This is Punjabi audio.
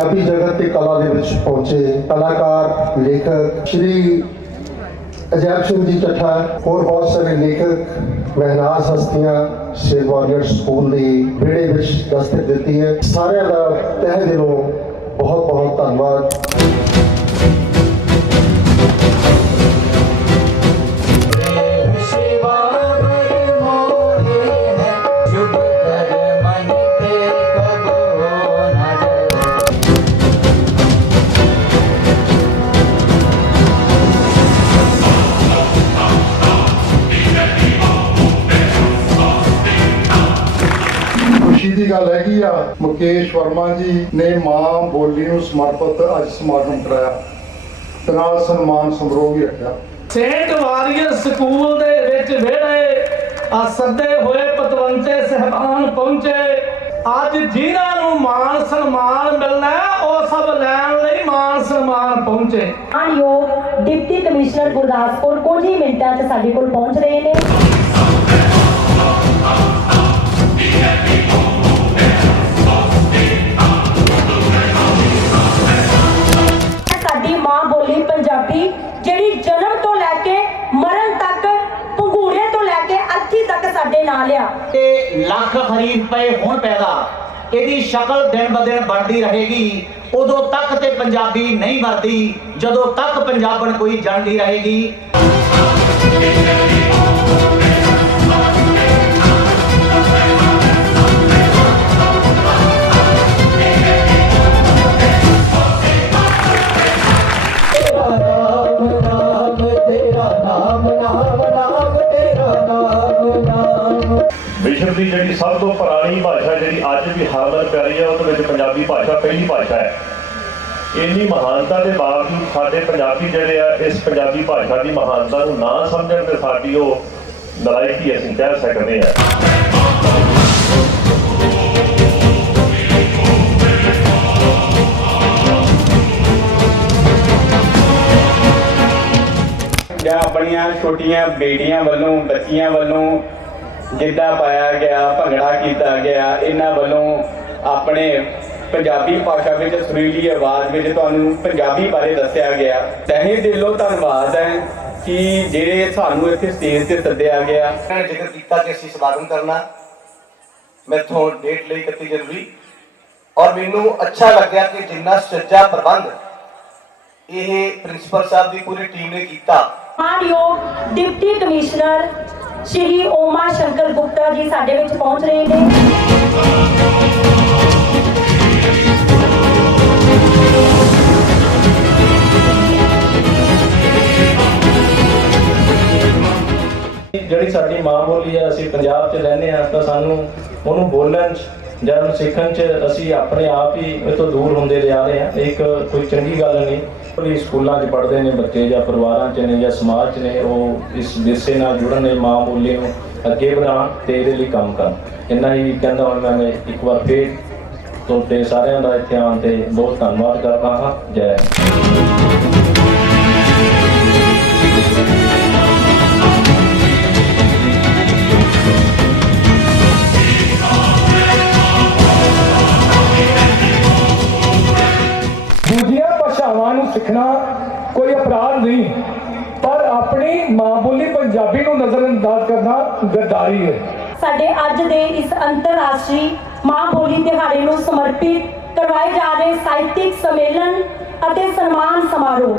ਪੰਜਾਬੀ ਜਗਤ ਤੇ ਕਲਾ ਦੇ ਵਿੱਚ ਪਹੁੰਚੇ ਕਲਾਕਾਰ, ਲੇਖਕ ਸ਼੍ਰੀ ਅਜੈਬ ਸਿੰਘ ਜੀ ਚੱਠਾ, ਹੋਰ ਬਹੁਤ ਸਾਰੇ ਲੇਖਕ ਮਹਿਨਾਜ਼ ਹਸਤੀਆਂ ਸੇਲ ਵਾਰੀਅਰ ਸਕੂਲ ਦੇ ਵਿਹੜੇ ਵਿੱਚ ਦਸਤਕ ਦਿੱਤੀ ਹੈ। ਸਾਰਿਆਂ ਦਾ ਤਹਿ ਦਿਲੋਂ ਬਹੁਤ ਬਹੁਤ ਧੰਨਵਾਦ। ਗੱਲ ਹੈਗੀ ਆ ਮੁਕੇਸ਼ ਵਰਮਾ ਜੀ ਨੇ ਮਾਂ ਬੋਲੀ ਨੂੰ ਸਮਰਪਿਤ ਅੱਜ ਸਮਾਗਮ ਕਰਾਇਆ ਤੇ ਨਾਲ ਸਨਮਾਨ ਸਮਾਰੋਹ ਵੀ ਰੱਖਿਆ। ਸੇਂਟ ਵਾਰੀਅਰ ਸਕੂਲ ਦੇ ਵਿੱਚ ਵਿਹੜੇ ਆ ਸੱਦੇ ਹੋਏ ਪਤਵੰਤੇ ਸਹਿਬਾਨ ਪਹੁੰਚੇ। ਅੱਜ ਜਿਨ੍ਹਾਂ ਨੂੰ ਮਾਨ ਸਨਮਾਨ ਮਿਲਣਾ ਉਹ ਸਭ ਲੈਣ ਲਈ ਮਾਨ ਸਨਮਾਨ ਪਹੁੰਚੇ। ਮਾਨਯੋਗ ਡਿਪਟੀ ਕਮਿਸ਼ਨਰ ਗੁਰਦਾਸਪੁਰ ਕੁਝ ਹੀ ਮਿੰਟਾਂ 'ਚ ਸਾਡੇ ਕੋਲ ਪਹੁੰਚ ਰਹੇ ਨੇ। ਪੰਜਾਬੀ ਜਿਹੜੀ ਜਨਮ ਤੋਂ ਲੈ ਕੇ ਮਰਨ ਤੱਕ ਪੰਘੂੜੇ ਤੋਂ ਲੈ ਕੇ ਅੱਥੀ ਤੱਕ ਸਾਡੇ ਨਾਲ ਆ। ਤੇ ਲੱਖ ਖਰੀਦ ਪਏ ਹੁਣ ਪੈਦਾ। ਇਹਦੀ ਸ਼ਕਲ ਦਿਨ ਬ ਦਿਨ ਬਣਦੀ ਰਹੇਗੀ। ਉਦੋਂ ਤੱਕ ਤੇ ਪੰਜਾਬੀ ਨਹੀਂ ਮਰਦੀ, ਜਦੋਂ ਤੱਕ ਪੰਜਾਬਣ ਕੋਈ ਜਾਣਦੀ ਰਹੇਗੀ। ਵਿਸ਼ਵ ਦੀ ਜਿਹੜੀ ਸਭ ਤੋਂ ਪੁਰਾਣੀ ਭਾਸ਼ਾ ਜਿਹੜੀ ਅੱਜ ਵੀ ਹਰਮਨ ਪਿਆਰੀ ਹੈ ਉਹਦੇ ਵਿੱਚ ਪੰਜਾਬੀ ਭਾਸ਼ਾ ਪਹਿਲੀ ਭਾਸ਼ਾ ਹੈ। ਇੰਨੀ ਮਹਾਨਤਾ ਦੇ ਬਾਵਜੂਦ ਸਾਡੇ ਪੰਜਾਬੀ ਜਿਹੜੇ ਆ, ਇਸ ਪੰਜਾਬੀ ਭਾਸ਼ਾ ਦੀ ਮਹਾਨਤਾ ਨੂੰ ਨਾ ਸਮਝਣ ਤੇ ਸਾਡੀ ਉਹ ਨਲਾਇਕੀ ਅਸੀਂ ਕਹਿ ਸਕਦੇ ਹਾਂ। ਜਾਂ ਆਪਣੀਆਂ ਛੋਟੀਆਂ, ਬੇਟੀਆਂ ਵੱਲੋਂ, ਬੱਚੀਆਂ ਵੱਲੋਂ ਗਿੱਧਾ ਪਾਇਆ ਗਿਆ ਭੰਗੜਾ ਕੀਤਾ ਗਿਆ ਇਹਨਾਂ ਵੱਲੋਂ ਆਪਣੇ ਪੰਜਾਬੀ ਭਾਸ਼ਾ ਵਿੱਚ ਸੁਰੀਲੀ ਆਵਾਜ਼ ਵਿੱਚ ਤੁਹਾਨੂੰ ਪੰਜਾਬੀ ਬਾਰੇ ਦੱਸਿਆ ਗਿਆ। ਤਹਿ ਦਿਲੋਂ ਧੰਨਵਾਦ ਹੈ ਕਿ ਜਿਹੜੇ ਸਾਨੂੰ ਇੱਥੇ ਸਟੇਜ ਤੇ ਸੱਦਿਆ ਗਿਆ। ਨੇ ਜ਼ਿਕਰ ਕੀਤਾ ਕਿ ਅਸੀਂ ਸਮਾਗਮ ਕਰਨਾ। ਮੈਥੋਂ ਡੇਟ ਲਈ 31 ਜਨਵਰੀ ਔਰ ਮੈਨੂੰ ਅੱਛਾ ਲੱਗਿਆ ਕਿ ਜਿੰਨਾ ਸੱਜਾ ਪ੍ਰਬੰਧ ਇਹ ਪ੍ਰਿੰਸੀਪਲ ਸਾਹਿਬ ਦੀ ਪੂਰੀ ਟੀਮ ਨੇ ਕੀਤਾ। ਮਾਨਯੋਗ ਡਿਪਟੀ ਕਮਿਸ਼ਨਰ ਸ਼੍ਰੀ ਓਮਾ ਸ਼ੰਕਰ ਗੁਪਤਾ ਜੀ ਸਾਡੇ ਵਿੱਚ ਪਹੁੰਚ ਰਹੇ ਨੇ। ਜਿਹੜੀ ਸਾਡੀ ਮਾਂ ਬੋਲੀ ਹੈ ਅਸੀਂ ਪੰਜਾਬ 'ਚ ਰਹਿੰਦੇ ਹਾਂ, ਤਾਂ ਸਾਨੂੰ ਉਹਨੂੰ ਬੋਲਣ 'ਚ ਜਾਂ ਸਿੱਖਣ 'ਚ ਅਸੀਂ ਆਪਣੇ ਆਪ ਹੀ ਇਹ ਤੋਂ ਦੂਰ ਹੁੰਦੇ ਜਾ ਰਹੇ ਹਾਂ, ਇਹ ਇੱਕ ਕੋਈ ਚੰਗੀ ਗੱਲ ਨਹੀਂ। ਕੋਈ ਸਕੂਲਾਂ 'ਚ ਪੜ੍ਹਦੇ ਨੇ ਬੱਚੇ ਜਾਂ ਪਰਿਵਾਰਾਂ 'ਚ ਨੇ ਜਾਂ ਸਮਾਜ 'ਚ ਨੇ, ਉਹ ਇਸ ਵਿਰਸੇ ਨਾਲ ਜੁੜਨ ਨੇ ਮਾਂ ਬੋਲੀ ਨੂੰ ਅੱਗੇ ਵਧਾਉਣ ਤੇ ਇਹਦੇ ਲਈ ਕੰਮ ਕਰਨ। ਇੰਨਾ ਹੀ ਕਹਿੰਦਾ ਹਾਂ ਮੈਂ ਇੱਕ ਵਾਰ ਫੇਰ ਤੁਹਾਡੇ ਸਾਰਿਆਂ ਦਾ ਇੱਥੇ ਆਉਣ ਤੇ ਬਹੁਤ ਧੰਨਵਾਦ ਕਰਦਾ ਹਾਂ। ਜੈ ਕੋਈ ਅਪਰਾਧ ਨਹੀਂ, ਪਰ ਆਪਣੀ ਮਾਂ ਬੋਲੀ ਪੰਜਾਬੀ ਨੂੰ ਨਜ਼ਰਅੰਦਾਜ਼ ਕਰਨਾ ਗੱਦਾਰੀ ਹੈ। ਸਾਡੇ ਅੱਜ ਦੇ ਇਸ ਅੰਤਰਰਾਸ਼ਟਰੀ ਮਾਂ ਬੋਲੀ ਦਿਹਾੜੇ ਨੂੰ ਸਮਰਪਿਤ ਕਰਵਾਏ ਜਾ ਰਹੇ ਸਾਹਿਤਿਕ ਸੰਮੇਲਨ ਅਤੇ ਸਨਮਾਨ ਸਮਾਰੋਹ।